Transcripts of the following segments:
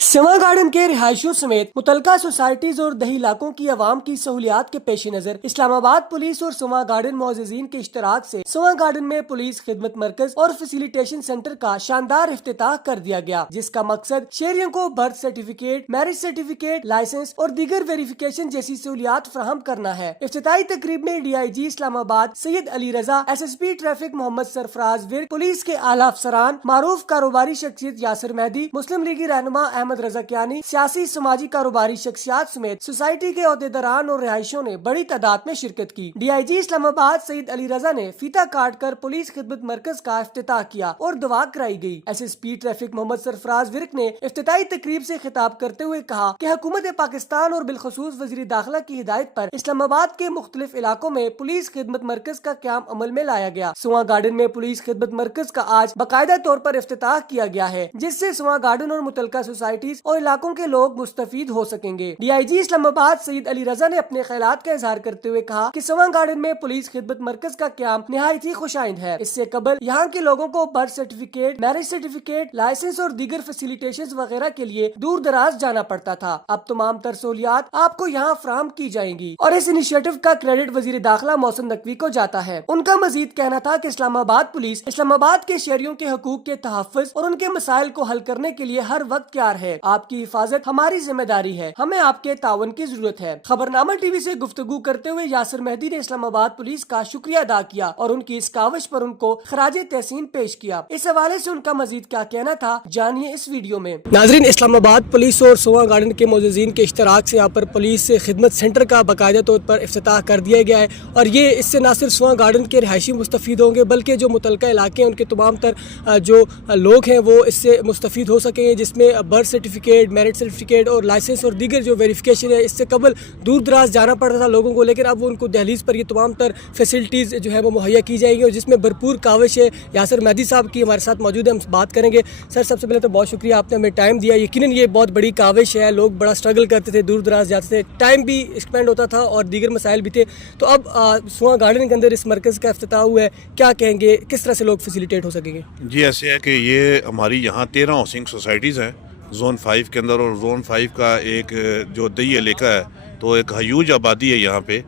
सिवा गार्डन के रिहायशियों समेत मुतलका सोसाइटीज और दही इलाकों की आवाम की सहूलियात के पेश नजर इस्लामाबाद पुलिस और सिवा गार्डन मोअज़्ज़िज़ीन के इश्तराक से सिवा गार्डन में पुलिस खिदमत मरकज और फैसिलिटेशन सेंटर का शानदार इफ्तिताह कर दिया गया, जिसका मकसद शहरियों को birth certificate, marriage certificate, license और दीगर वेरिफिकेशन जैसी सहूलियात फराहम करना है। इफ्तिताही तकरीब में DIG Islamabad Syed Ali Raza, SSP traffic Mohammad Sarfaraz Virk, police के आला अफसरान, मारूफ कारोबारी शख्सियत यासिर मेहदी, मुस्लिम लीगी रहनुमा अहमद रजा कियानी, सियासी समाजी कारोबारी शख्सियात समेत सोसाइटी के ओहदेदारान और रिहायशियों ने बड़ी तादाद में शिरकत की। DIG इस्लामाबाद सैयद अली रजा ने फीता काट कर पुलिस खिदमत मरकज का इफ्तिताह किया और दुआ कराई गई। SSP ट्रैफिक मोहम्मद सरफराज विर्क ने इफ्तिताही तकरीब से खिताब करते हुए कहा कि हुकूमत पाकिस्तान और बिलखसूस वज़ीर दाखिला की हिदायत पर इस्लामाबाद के मुख्तलिफ इलाकों में पुलिस खिदमत मरकज का क्याम अमल में लाया गया। सिवा गार्डन में पुलिस खिदमत मरकज का आज बाकायदा तौर पर इफ्तिताह किया गया है, जिससे सिवा गार्डन और मुतलका सोसाइटीज और इलाकों के लोग मुस्तफीद हो सकेंगे। DIG इस्लामाबाद सैयद अली रजा ने अपने ख्यालात का इजहार करते हुए कहा कि सिवा गार्डन में पुलिस खिदमत मरकज का क्याम निहायत ही खुशाइंद है। इससे कबल यहाँ के लोगों को birth certificate, marriage certificate, license और दीगर फैसिलिटेशंस वगैरह के लिए दूर दराज जाना पड़ता था। अब तमाम तर सहूलियात आपको यहाँ फराहम की जाएंगी और इस इनिशिएटिव का क्रेडिट वजीर दाखिला मोहसिन नकवी को जाता है। उनका मजीद कहना था कि इस्लामाबाद पुलिस इस्लामाबाद के शहरियों के हकूक के तहफ़्फ़ुज़ और उनके मसाइल को हल करने के लिए हर वक्त तैयार है। आपकी हिफाजत हमारी जिम्मेदारी है, हमें आपके तावन की जरूरत है। खबरनामा TV से गुफ्तगू करते हुए यासिर मेहदी ने इस्लामाबाद पुलिस का शुक्रिया अदा किया और उनकी इस काविश पर उनको खराज तहसीन पेश किया। इस हवाले से उनका मजीद क्या कहना था, जानिए इस वीडियो में। नाज़रीन, इस्लामाबाद पुलिस और सिवा गार्डन के मोअज़्ज़िज़ीन के इश्तराक से यहाँ पर पुलिस खिदमत सेंटर का बाकायदा तौर पर इफ्तिताह कर दिया गया है और ये इससे न सिर्फ सिवा गार्डन के रिहायशी मुस्तफीद होंगे बल्कि जो मुतलका इलाके हैं उनके तमाम तर जो लोग हैं वो इससे मुस्तफीद हो सकेंगे, जिसमें बर्थ सर्टिफिकेट, मैरिज सर्टिफिकेट और लाइसेंस और दीगर जो वेरिफिकेशन है। इससे कबल दूर दराज जाना पड़ता था लोगों को, लेकिन अब उनको दहलीज पर ये तमाम तर फैसिलिटीज़ जो है वो मुहैया की जाएंगी और जिसमें भरपूर काविश है। यासिर मेहदी साहब की हमारे साथ मौजूद है, हम बात करेंगे। सर, सबसे पहले तो बहुत शुक्रिया, आपने हमें टाइम दिया। यकीनन ये बहुत बड़ी काविश है, लोग बड़ा स्ट्रगल करते थे, दूर दराज जाते थे, टाइम भी एक्सपेंड होता था और दीगर मसाइल भी थे। तो अब सिवा गार्डन के अंदर इस मरकज़ का इफ्तिताह हुआ है, क्या कहेंगे, किस तरह से लोग फैसिलिटेट हो सकेंगे? जी, ऐसे है कि ये हमारी यहाँ 13 हाउसिंग सोसाइटीज़ हैं जोन 5 के अंदर, और जोन 5 का एक जो दही इलाका है तो एक ह्यूज आबादी है यहाँ पे।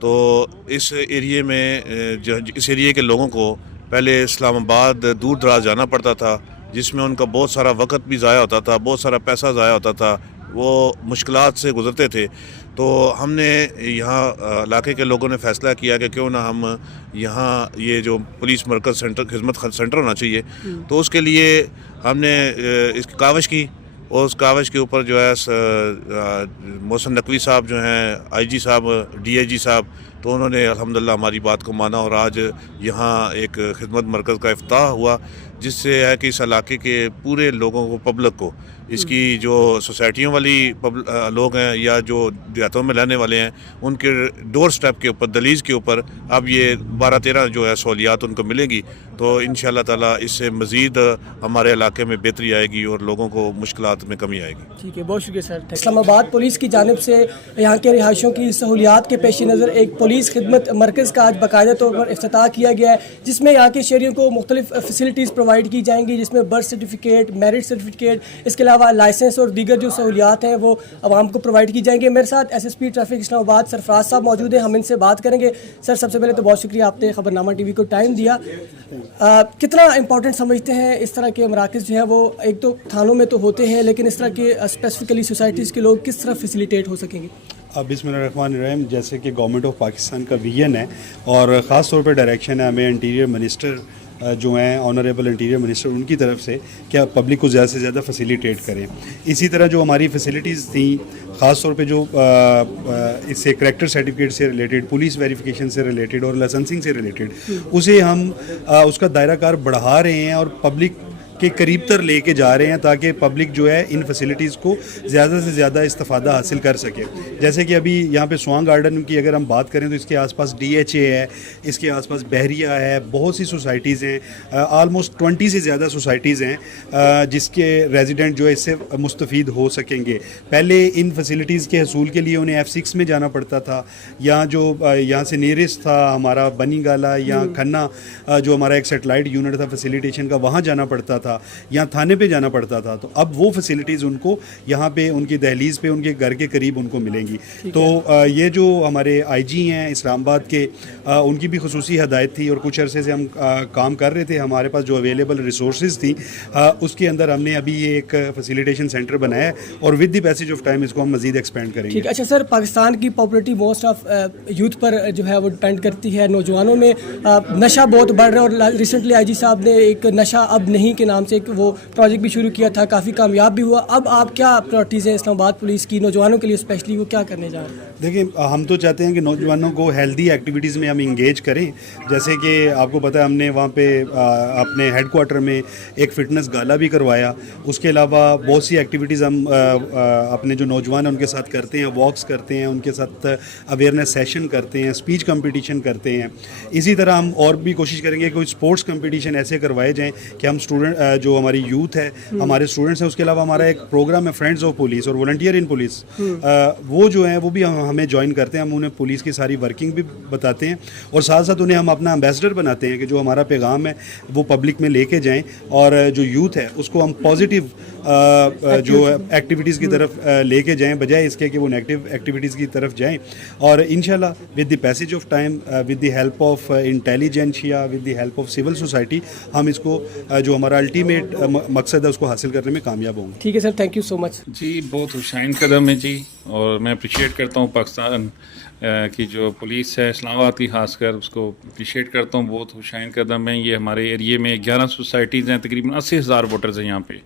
तो इस एरिए में इस एरिए के लोगों को पहले इस्लामाबाद दूर दराज जाना पड़ता था, जिसमें उनका बहुत सारा वक्त भी ज़ाया होता था, बहुत सारा पैसा ज़ाया होता था, वो मुश्किलात से गुज़रते थे। तो हमने यहाँ इलाके के लोगों ने फ़ैसला किया कि क्यों ना हम यहाँ ये जो पुलिस मरकज़ सेंटर खिदमत सेंटर होना चाहिए। तो उसके लिए हमने इसकी काविश की और उस काविश के ऊपर जो है मोहसिन नकवी साहब जो हैं, IG साहब, DIG साहब, तो उन्होंने अल्हम्दुलिल्लाह हमारी बात को माना और आज यहाँ एक खिदमत मरकज़ का इफ्तिताह हुआ, जिससे है कि इस इलाके के पूरे लोगों को, पब्लिक को, इसकी जो सोसाइटियों वाली लोग हैं या जो देहातों में रहने वाले हैं, उनके डोर स्टेप के ऊपर, दहलीज़ के ऊपर अब ये 12-13 जो है सहूलियात उनको मिलेंगी। तो इंशाअल्लाह ताला इससे मज़ीद हमारे इलाके में बेहतरी आएगी और लोगों को मुश्किलात में कमी आएगी। ठीक है, बहुत शुक्रिया सर। इस्लामाबाद पुलिस की जानिब से यहाँ के रिहायशियों की सहूलियात के पेश नज़र एक पुलिस खिदमत मरकज़ का आज बाकायदा तौर पर इफ्तिताह किया गया है, जिसमें यहाँ के शहरियों को मुख्तलिफ फैसिलिटीज़ प्रोवाइड की जाएंगी, जिसमें बर्थ सर्टिफिकेट, मैरिज सर्टिफिकेट, इसके अलावा लाइसेंस और दीगर जो सहूलियात हैं वो आवाम को प्रोवाइड की जाएंगी। मेरे साथ SSP ट्रैफिक इस्लामाबाद सरफराज साहब मौजूद हैं, हम इनसे बात करेंगे। सर, सबसे पहले तो बहुत शुक्रिया, आपने खबरनामा TV को टाइम दिया। कितना इंपॉर्टेंट समझते हैं इस तरह के मराकज़ जो है वो, एक तो थानों में तो होते हैं, लेकिन इस तरह के स्पेसिफिकली सोसाइटीज़ के लोग किस तरह फैसिलिटेट हो सकेंगे? बिस्मिल्लाहिर्रहमानिर्रहीम, जैसे कि गवर्नमेंट ऑफ पाकिस्तान का विजन है और ख़ास तौर पर डायरेक्शन है हमें इंटीरियर मिनिस्टर जो हैं, ऑनरेबल इंटीरियर मिनिस्टर, उनकी तरफ से क्या पब्लिक को ज़्यादा से ज़्यादा फैसिलिटेट करें। इसी तरह जो हमारी फैसिलिटीज़ थी, ख़ास तौर पे जो इससे करैक्टर सर्टिफिकेट से रिलेटेड, पुलिस वेरिफिकेशन से रिलेटेड और लाइसेंसिंग से रिलेटेड, उसे हम उसका दायरा कार बढ़ा रहे हैं और पब्लिक के करीब तर लेके जा रहे हैं ताकि पब्लिक जो है इन फैसिलिटीज़ को ज़्यादा से ज़्यादा इस्तेफ़ादा हासिल कर सके। जैसे कि अभी यहाँ पे सिवा गार्डन की अगर हम बात करें तो इसके आसपास DHA है, इसके आसपास बहरिया है, बहुत सी सोसाइटीज़ हैं, आलमोस्ट 20 से ज़्यादा सोसाइटीज़ हैं जिसके रेजिडेंट जो है इससे मुस्तफ़ीद हो सकेंगे। पहले इन फैसिलिटीज़ के हसूल के लिए उन्हें F6 में जाना पड़ता था, या जो यहाँ से नियरेस्ट था हमारा बनी गाला या खन्ना, जो हमारा एक सेटेलाइट यूनिट था फैसिलिटेशन का, वहाँ जाना पड़ता था। था या थाने पे जाना पड़ता था, तो अब वो फैसिलिटीज़ उनको यहाँ पे उनकी दहलीज पे उनके घर के करीब उनको मिलेंगी। तो ये जो हमारे आईजी हैं इस्लामाबाद के, उनकी भी खुसूसी हदायत थी और कुछ अरसे से हम काम कर रहे थे। हमारे पास जो अवेलेबल रिसोर्सेज थी उसके अंदर हमने अभी ये एक फैसिलिटेशन सेंटर बनाया है और with the passage of time इसको हम मज़ीद एक्सपेंड करेंगे। ठीक है। अच्छा सर, पाकिस्तान की पॉपुलरिटी मोस्ट ऑफ यूथ पर जो है वो डिपेंड करती है। नौजवानों में नशा बहुत बढ़ रहा है और रिसेंटली आईजी साहब ने एक नशा अब नहीं के नाम से एक वो प्रोजेक्ट भी शुरू किया था, काफ़ी कामयाब भी हुआ। अब आप क्या प्रायोरिटीज़ हैं इस्लामाबाद पुलिस की नौजवानों के लिए स्पेशली, वो क्या करने जा रहे हैं? देखिए, हम तो चाहते हैं कि नौजवानों को हेल्दी एक्टिविटीज़ में हम इंगेज करें। जैसे कि आपको पता है हमने वहाँ पे अपने हेडक्वार्टर में एक फ़िटनेस गाला भी करवाया। उसके अलावा बहुत सी एक्टिविटीज़ हम अपने जो नौजवान हैं उनके साथ करते हैं, वॉक्स करते हैं, उनके साथ अवेयरनेस सेशन करते हैं, स्पीच कंपटीशन करते हैं। इसी तरह हम और भी कोशिश करेंगे कोई स्पोर्ट्स कंपटीशन ऐसे करवाए जाएँ कि हम स्टूडेंट जो हमारी यूथ है, हमारे स्टूडेंट्स हैं, उसके अलावा हमारा एक प्रोग्राम है फ्रेंड्स ऑफ पुलिस और वॉलंटियर इन पुलिस, वो जो है वो भी हमें ज्वाइन करते हैं। हम उन्हें पुलिस की सारी वर्किंग भी बताते हैं और साथ साथ उन्हें हम अपना एम्बेसडर बनाते हैं कि जो हमारा पैगाम है वो पब्लिक में लेके जाएं और जो यूथ है उसको हम पॉजिटिव जो एक्टिविटीज़ की तरफ लेके जाएं, बजाय इसके कि वो नेगेटिव एक्टिविटीज़ की तरफ जाएं। और इंशाल्लाह with the passage of time, with the help of intelligentsia, with the help of civil society, हम इसको जो हमारा अल्टीमेट मकसद है उसको हासिल करने में कामयाब होंगे। ठीक है sir, thank you so much. जी, बहुत हुशाइन कदम है जी, और मैं अप्रिशिएट करता हूँ पाकिस्तान की जो पुलिस है इस्लामाबाद की, खासकर उसको अप्रिशिएट करता हूँ। बहुत हुशाइन कदम है ये। हमारे एरिए में 11 सोसाइटीज़ हैं, तकरीबन 80,000 वोटर्स हैं यहाँ पे,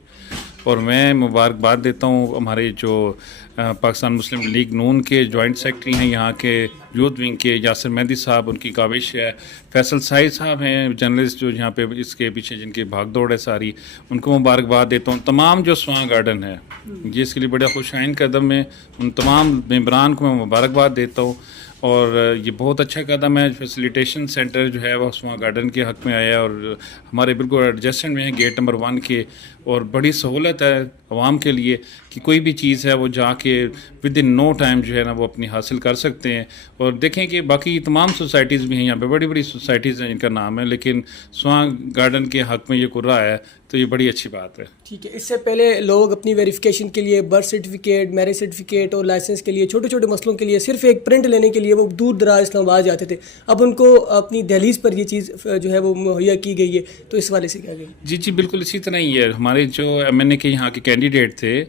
और मैं मुबारकबाद देता हूँ हमारे जो पाकिस्तान मुस्लिम लीग नून के जॉइंट सेक्रेटरी हैं यहाँ के यूथ विंग के, यासिर मेहदी साहब, उनकी काविश है, फैसल साहिद साहब हैं जर्नलिस्ट जो यहाँ पे इसके पीछे जिनकी भागदौड़ है सारी, उनको मुबारकबाद देता हूँ। तमाम जो स्वां गार्डन है ये इसके लिए बड़ा खुशाइन कदम है, उन तमाम मेंबरान को मैं मुबारकबाद देता हूँ। और ये बहुत अच्छा कदम है। फैसिलिटेशन सेंटर जो है वो स्वां गार्डन के हक़ में आया है और हमारे बिल्कुल एडजस्टेंट में है गेट नंबर 1 के, और बड़ी सहूलत है आवाम के लिए कि कोई भी चीज़ है वो जाके विद इन नो टाइम जो है ना वो अपनी हासिल कर सकते हैं। और देखें कि बाकी तमाम सोसाइटीज़ भी हैं यहाँ पे, बड़ी बड़ी सोसाइटीज़ हैं जिनका नाम है, लेकिन स्वां गार्डन के हक़ में ये कुर्रा है, तो ये बड़ी अच्छी बात है। ठीक है। इससे पहले लोग अपनी वेरिफिकेशन के लिए बर्थ सर्टिफिकेट, मैरिज सर्टिफिकेट और लाइसेंस के लिए, छोटे छोटे मसलों के लिए सिर्फ एक प्रिंट लेने के लिए वो दूर दराज इस्लामाबाद जाते थे। अब उनको अपनी दहलीज पर ये चीज़ जो है वो मुहैया की गई है, तो इस वाले से क्या गई? जी जी, बिल्कुल इसी तरह ही है। हमारे जो MNA के यहाँ के कैंडिडेट थे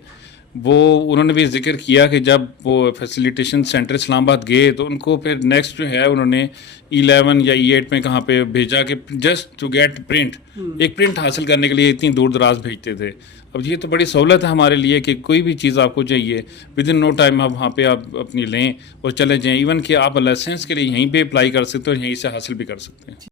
वो उन्होंने भी जिक्र किया कि जब वो फैसिलिटेशन सेंटर इस्लामाबाद गए तो उनको फिर नेक्स्ट जो है उन्होंने E11 या E8 में कहाँ पे भेजा कि जस्ट टू गेट प्रिंट, एक प्रिंट हासिल करने के लिए इतनी दूर दराज भेजते थे। अब ये तो बड़ी सहूलत है हमारे लिए कि कोई भी चीज़ आपको चाहिए विद इन नो टाइम आप वहाँ पे आप अपनी लें और चले जाएँ। इवन कि आप लाइसेंस के लिए यहीं पे अप्लाई कर सकते हो और यहीं से हासिल भी कर सकते हैं।